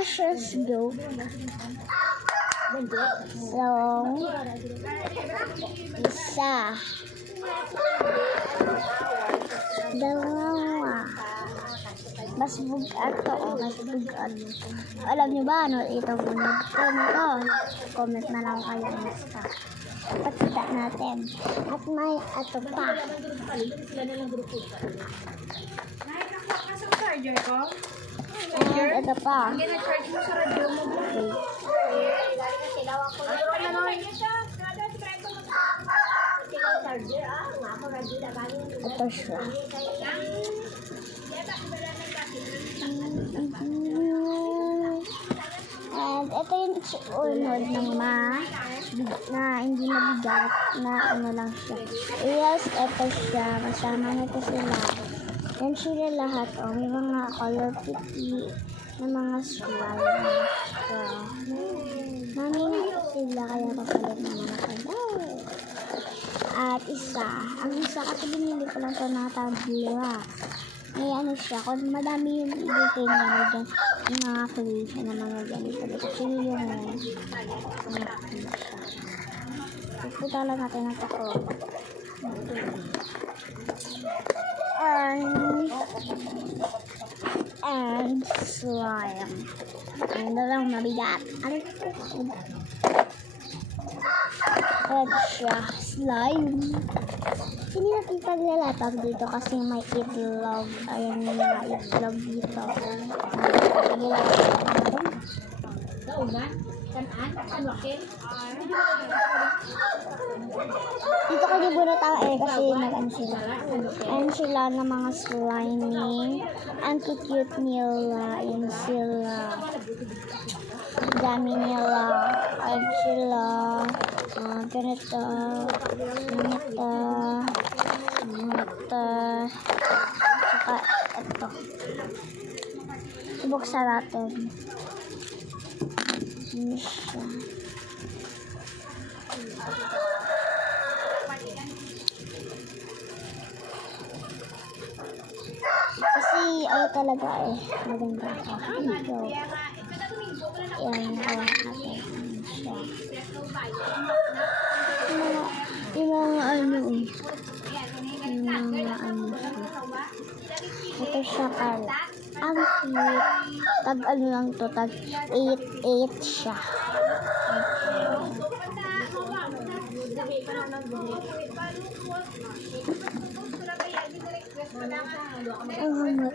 precious joke. So, isa, dalawa, mas bugat to, mas bugat. Alam nyo ba ano ito bunod? Comment na lang kayo basta. Pakita natin. At may ato pa. Charger ko? And ito pa. Gina-charge mo sa radyo mo. Ito siya. And ito yung unod ng na hindi mabigat na ano lang siya. Yes, ito siya. Kasama nito sila. Yan sila lahat. Oh, may mga color picky na mga slime. So, namin sila kaya kapalit ng mga color. At ang isa kasi binili ko lang ito na tabula. May ano siya, kung madami yung ibigay nyo dyan, yung mga creation na mga ganito. Kasi yung mga creation. Pupunta lang natin ang tako. And slime. Ang dalang mabigat. Ano ito? Red siya. Slime. Hindi natin paglalatag dito kasi may itlog. Ayan yung mga itlog dito. Dito kayo bunot ang kasi nag-ano sila. Ayan sila ng mga slimy. Ang cute nila. Ayan sila. Dami nila. Ayan sila. Ganito. Ganito. Saka ito. Ibuksan natin. Ini siya. Kasi ano talaga maganda ka. So, yan, hawak natin. Siya. Yung mga ano siya. Ito siya pala. Ang cute. Tag ano lang to, tag 8 siya. Ang hangat.